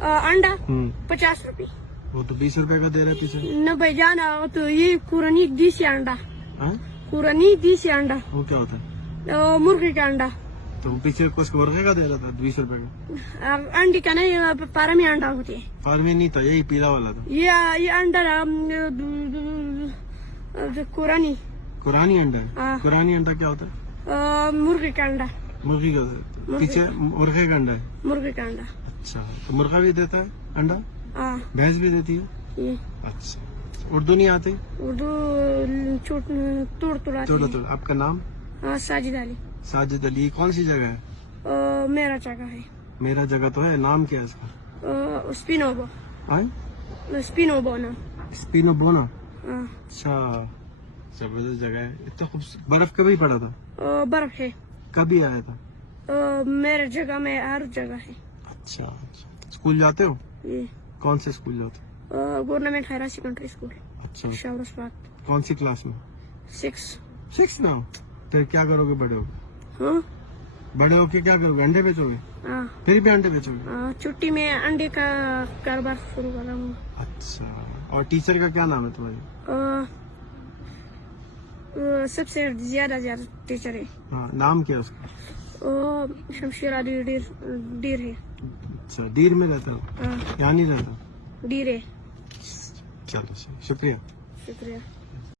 अंडा 50 रुपए। वो तो 20 रुपए का दे रहा है पीछे। न भाई जाना तो ये कुरानी देसी अंडा। हाँ? कुरानी देसी अंडा। वो क्या होता है? मुर्गी का अंडा। तो वो पीछे कुछ मुर्गे का दे रहा था 20 रुपए का। अंडी का नहीं, फार्मी अंडा होती है। फार्मी नहीं था, यही पीला वाला था। ये अंडा कुरानी। कुरानी अंडा है। हाँ। कुरानी अंडा क्या होता है? मुर्गी का अंडा। मुर्गी का पीछे मुर्गे का अंडा है। मुर्गी का अंडा। अच्छा, तो मुर्गा भी देता है अंडा? हाँ। भैंस भी देती है? ये अच्छा। उर्दू नहीं आती? उर्दू तोड़ आपका नाम? साजिद अली। साजिद अली। कौन सी जगह है? मेरा जगह है। मेरा जगह तो है, नाम क्या है इसका? स्पिनोबो। हाँ? स्पिनोबो ना। स्पिनो बोना। हाँ। अच्छा, जबरदस्त जगह है। इतना खूबसूरत। बर्फ कभी पड़ा था? बर्फ है। कभी आया था? मेरे जगह में हर जगह है। अच्छा, स्कूल जाते हो? ये कौन से स्कूल जाते हो? Government higher secondary school. अच्छा, शावरसबाग। कौन सी क्लास में? 6 ना। फिर क्या करोगे बड़े हो? हाँ। बड़े होके क्या करोगे? अंडे बेचोगे? हाँ। फिर भी अंडे बेचोगे? छुट्टी में अंडे का कारोबार शुरू कर रहा हूँ। अच्छा, और टीचर का क्या नाम है तुम्हारी? सबसे ज्यादा टीचर है। हाँ, नाम क्या है उसका? शमशेर अली डीर है। अच्छा, डीर में रहता हो? हाँ। यहाँ नहीं रहता? डीर है। चलो, शुक्रिया। शुक्रिया।